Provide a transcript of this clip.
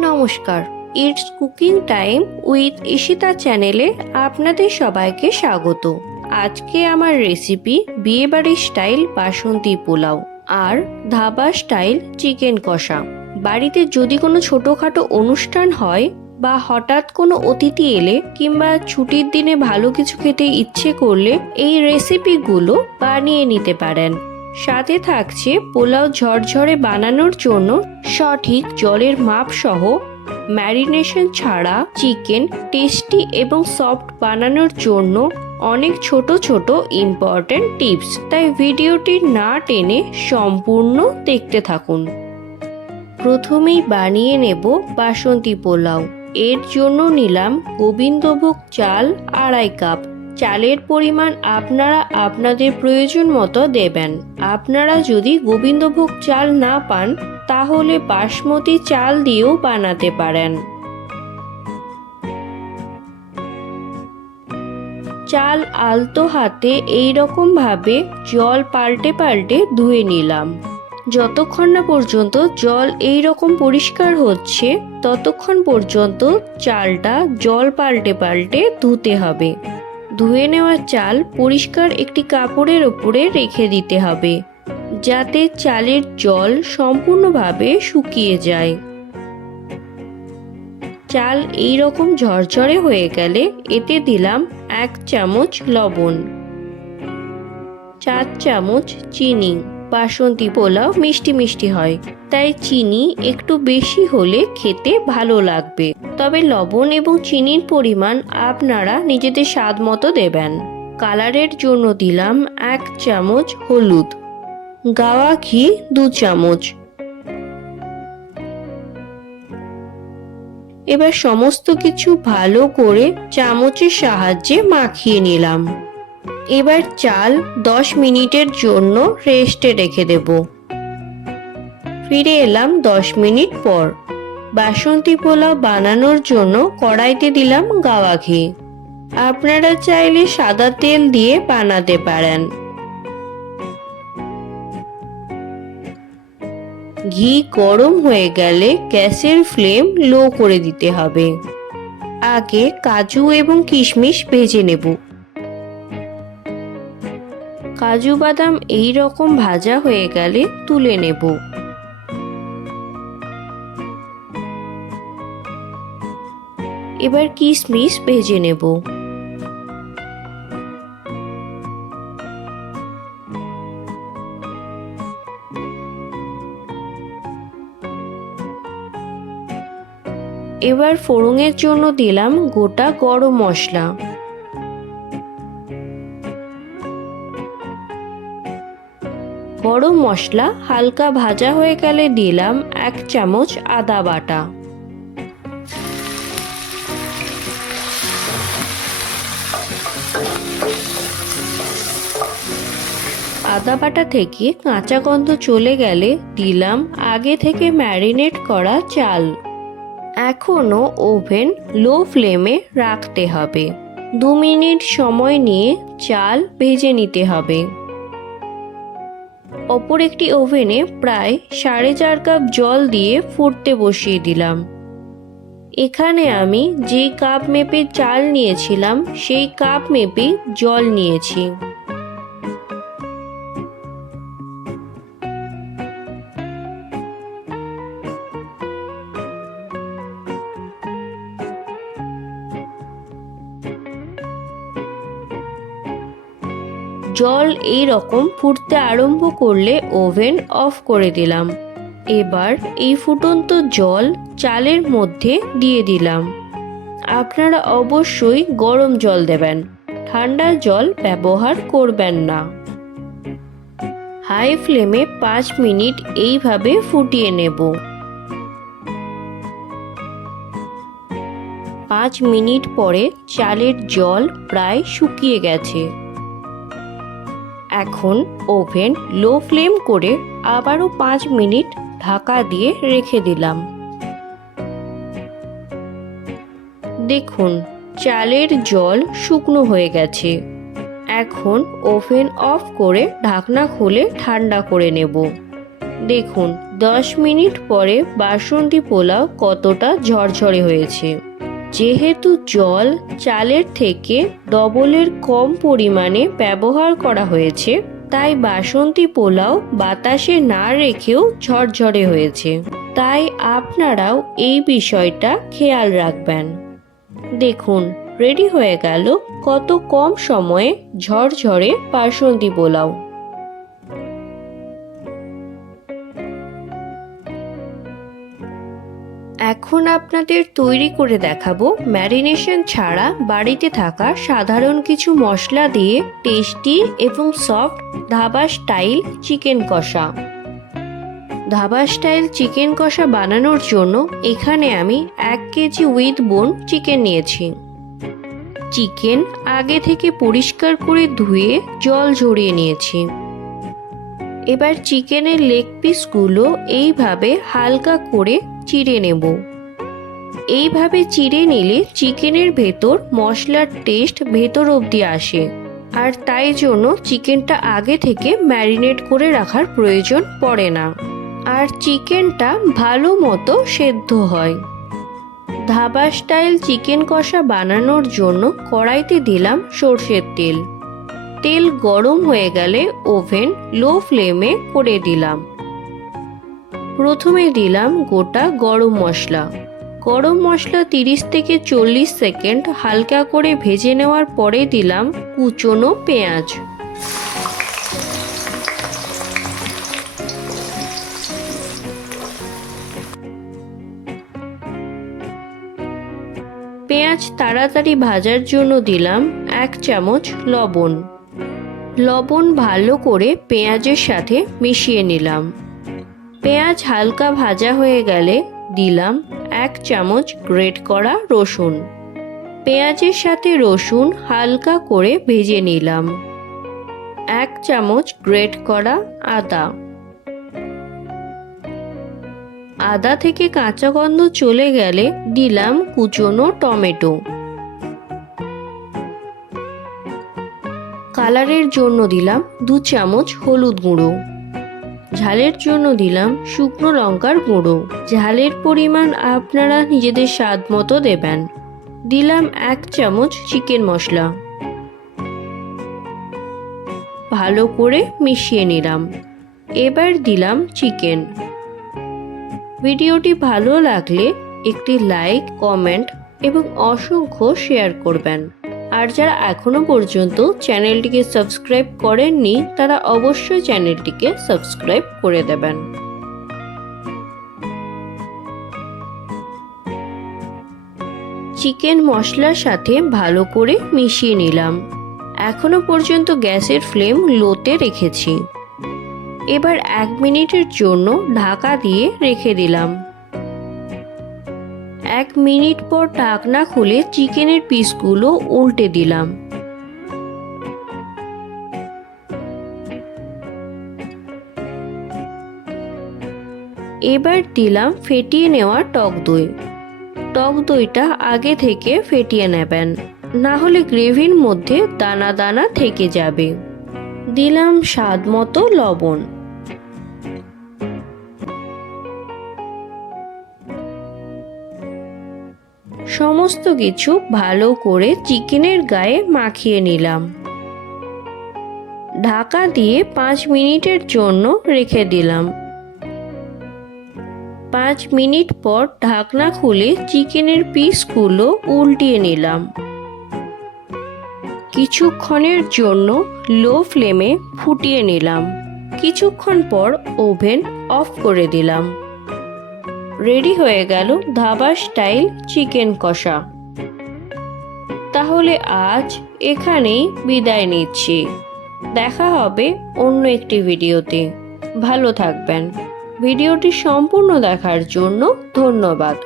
নমস্কার। It's cooking time with Ishita চ্যানেলে আপনাদের সবাইকে স্বাগত। আজকে আমার রেসিপি বিয়েবাড়ির স্টাইল বাসন্তী পোলাও আর ধাবা স্টাইল চিকেন কষা। বাড়িতে যদি কোনো ছোটোখাটো অনুষ্ঠান হয় বা হঠাৎ কোনো অতিথি এলে কিংবা ছুটির দিনে ভালো কিছু খেতে ইচ্ছে করলে এই রেসিপিগুলো বানিয়ে নিতে পারেন। সাথে থাকছে পোলাও ঝরঝরে বানানোর জন্য সঠিক জলের মাপ সহ ম্যারিনেশন ছাড়া চিকেন টেস্টি এবং সফট বানানোর জন্য অনেক ছোট ছোট ইম্পর্ট্যান্ট টিপস। তাই ভিডিওটি না টেনে সম্পূর্ণ দেখতে থাকুন। প্রথমেই বানিয়ে নেব বাসন্তী পোলাও। এর জন্য নিলাম গোবিন্দভোগ চাল আড়াই কাপ। চালের পরিমাণ আপনারা আপনাদের প্রয়োজন মতো দেবেন। আপনারা যদি গোবিন্দভোগ চাল না পান, তাহলে বাসমতি চাল দিয়েও বানাতে পারেন। চাল আলতো হাতে এই ভাবে জল পাল্টে পাল্টে ধুয়ে নিলাম। যতক্ষণ না পর্যন্ত জল এই রকম পরিষ্কার হচ্ছে, ততক্ষণ পর্যন্ত চালটা জল পাল্টে পাল্টে ধুতে হবে। ধুয়ে নেওয়া চাল পরিষ্কার একটি কাপড়ের ওপরে রেখে দিতে হবে, যাতে চালের জল সম্পূর্ণভাবে শুকিয়ে যায়। চাল এই রকম ঝরঝরে হয়ে গেলে এতে দিলাম এক চামচ লবণ, চার চামচ চিনি। বাসন্তী পোলাও মিষ্টি মিষ্টি হয়। তাই চিনি একটু বেশি হলে খেতে ভালো লাগবে। তবে লবণ এবং চিনির পরিমাণ আপনারা নিজেদের স্বাদ মতো দেবেন। কালারের জন্য দিলাম এক চামচ হলুদ। গাওয়া ঘি দু চামচ। এবার সমস্ত কিছু ভালো করে চামচের সাহায্যে মাখিয়ে নিলাম। এবার চাল দশ মিনিটের জন্য রেস্টে রেখে দেব। ফিরে এলাম দশ মিনিট পর। বাসন্তী পোলাও বানানোর জন্য কড়াইতে দিলাম গাওয়া ঘি। আপনারা চাইলে সাদা তেল দিয়ে বানাতে পারেন। ঘি গরম হয়ে গেলে গ্যাসের ফ্লেম লো করে দিতে হবে। আগে কাজু এবং কিশমিশ ভেজে নেব। কাজু বাদাম এই রকম ভাজা হয়ে গেলে তুলে নেব। এবার কিশমিশ ভেজে নেব। এবার ফোড়নের জন্য দিলাম গোটা গরম মশলা। গরম মশলা হালকা ভাজা হয়ে গেলে দিলাম এক চামচ আদা বাটা। আদা বাটা থেকে কাঁচা গন্ধ চলে গেলে দিলাম আগে থেকে ম্যারিনেট করা চাল। এখনও ওভেন লো ফ্লেমে রাখতে হবে। দু মিনিট সময় নিয়ে চাল ভেজে নিতে হবে। অপর একটি ওভেনে প্রায় সাড়ে চার কাপ জল দিয়ে ফুটতে বসিয়ে দিলাম। এখানে আমি যে কাপ মেপে চাল নিয়েছিলাম, সেই কাপ মেপে জল নিয়েছি। জল এই রকম ফুটতে আরম্ভ করলে ওভেন অফ করে দিলাম। এবার এই ফুটন্ত জল চালের মধ্যে দিয়ে দিলাম। আপনারা অবশ্যই গরম জল দেবেন। ঠান্ডা জল ব্যবহার করবেন না। হাই ফ্লেমে পাঁচ মিনিট এইভাবে ফুটিয়ে নেব। পাঁচ মিনিট পরে চালের জল প্রায় শুকিয়ে গেছে। এখন ওভেন লো ফ্লেম করে আবারও পাঁচ মিনিট ঢাকা দিয়ে রেখে দিলাম। দেখুন, চালের জল শুকনো হয়ে গেছে। এখন ওভেন অফ করে ঢাকনা খুলে ঠান্ডা করে নেব। দেখুন, দশ মিনিট পরে বাসন্তী পোলাও কতটা ঝরঝরে হয়েছে। যেহেতু জল চালের থেকে ডবলের কম পরিমাণে ব্যবহার করা হয়েছে, তাই বাসন্তী পোলাও বাতাসে না রেখেও ঝরঝরে হয়েছে। তাই আপনারাও এই বিষয়টা খেয়াল রাখবেন। দেখুন, রেডি হয়ে গেল কত কম সময়ে ঝরঝরে বাসন্তী পোলাও। এখন আপনাদের তৈরি করে দেখাবো ম্যারিনেশন ছাড়া বাড়িতে থাকা সাধারণ কিছু মশলা দিয়ে টেস্টি এবং সফট ধাবা স্টাইল চিকেন কষা। ধাবা স্টাইল চিকেন কষা বানানোর জন্য এখানে আমি এক কেজি উইথ বোন চিকেন নিয়েছি। চিকেন আগে থেকে পরিষ্কার করে ধুয়ে জল ঝরিয়ে নিয়েছি। এবার চিকেনের লেগ পিসগুলো এইভাবে হালকা করে চিড়ে নেব। এইভাবে চিড়ে নিলে চিকেনের ভেতর মশলার টেস্ট ভেতর অবধি আসে। আর তাই জন্য চিকেনটা আগে থেকে ম্যারিনেট করে রাখার প্রয়োজন পড়ে না। আর চিকেনটা ভালো মতো সেদ্ধ হয়। ধাবা স্টাইল চিকেন কষা বানানোর জন্য কড়াইতে দিলাম সর্ষের তেল। তেল গরম হয়ে গেলে ওভেন লো ফ্লেমে করে দিলাম। প্রথমে দিলাম গোটা গরম মশলা। গরম মশলা তিরিশ থেকে চল্লিশ সেকেন্ড হালকা করে ভেজে নেওয়ার পরে দিলাম কুচনো পেঁয়াজ। পেঁয়াজ তাড়াতাড়ি ভাজার জন্য দিলাম এক চামচ লবণ। লবণ ভালো করে পেঁয়াজের সাথে মিশিয়ে নিলাম। পেঁয়াজ হালকা ভাজা হয়ে গেলে দিলাম এক চামচ গ্রেট করা রসুন। পেঁয়াজের সাথে রসুন হালকা করে ভেজে নিলাম। এক চামচ গ্রেট করা আদা। আদা থেকে কাঁচা গন্ধ চলে গেলে দিলাম কুচনো টমেটো। কালারের জন্য দিলাম দু চামচ হলুদ গুঁড়ো। ঝালের জন্য দিলাম শুকনো লঙ্কার গুঁড়ো। ঝালের পরিমাণ আপনারা নিজেদের স্বাদ মতো দেবেন। দিলাম এক চামচ চিকেন মশলা। ভালো করে মিশিয়ে নিলাম। এবার দিলাম চিকেন। ভিডিওটি ভালো লাগলে একটি লাইক, কমেন্ট এবং অসংখ্য শেয়ার করবেন। আর যারা এখনও পর্যন্ত চ্যানেলটিকে সাবস্ক্রাইব করেননি, তারা অবশ্যই চ্যানেলটিকে সাবস্ক্রাইব করে দেবেন। চিকেন মশলার সাথে ভালো করে মিশিয়ে নিলাম। এখনও পর্যন্ত গ্যাসের ফ্লেম লোতে রেখেছি। এবার এক মিনিটের জন্য ঢাকা দিয়ে রেখে দিলাম। মিনিট পর ঢাকনা খুলে চিকেনের পিসগুলো উল্টে দিলাম। এবার দিলাম ফেটিয়ে নেওয়া টক দই। টক দইটা আগে থেকে ফেটিয়ে নেবেন, না হলে গ্রেভির মধ্যে দানা দানা থেকে যাবে। দিলাম স্বাদ মতো লবণ। সমস্ত কিছু ভালো করে চিকেনের গায়ে মাখিয়ে নিলাম। ঢাকা দিয়ে পাঁচ মিনিটের জন্য রেখে দিলাম। পাঁচ মিনিট পর ঢাকনা খুলে চিকেনের পিসগুলো উল্টিয়ে নিলাম। কিছুক্ষণের জন্য লো ফ্লেমে ফুটিয়ে নিলাম। কিছুক্ষণ পর ওভেন অফ করে দিলাম। রেডি হয়ে গেল ধাবা স্টাইল চিকেন কষা। তাহলে আজ এখানেই বিদায় নিচ্ছি। দেখা হবে অন্য একটি ভিডিওতে। ভালো থাকবেন। ভিডিওটি সম্পূর্ণ দেখার জন্য ধন্যবাদ।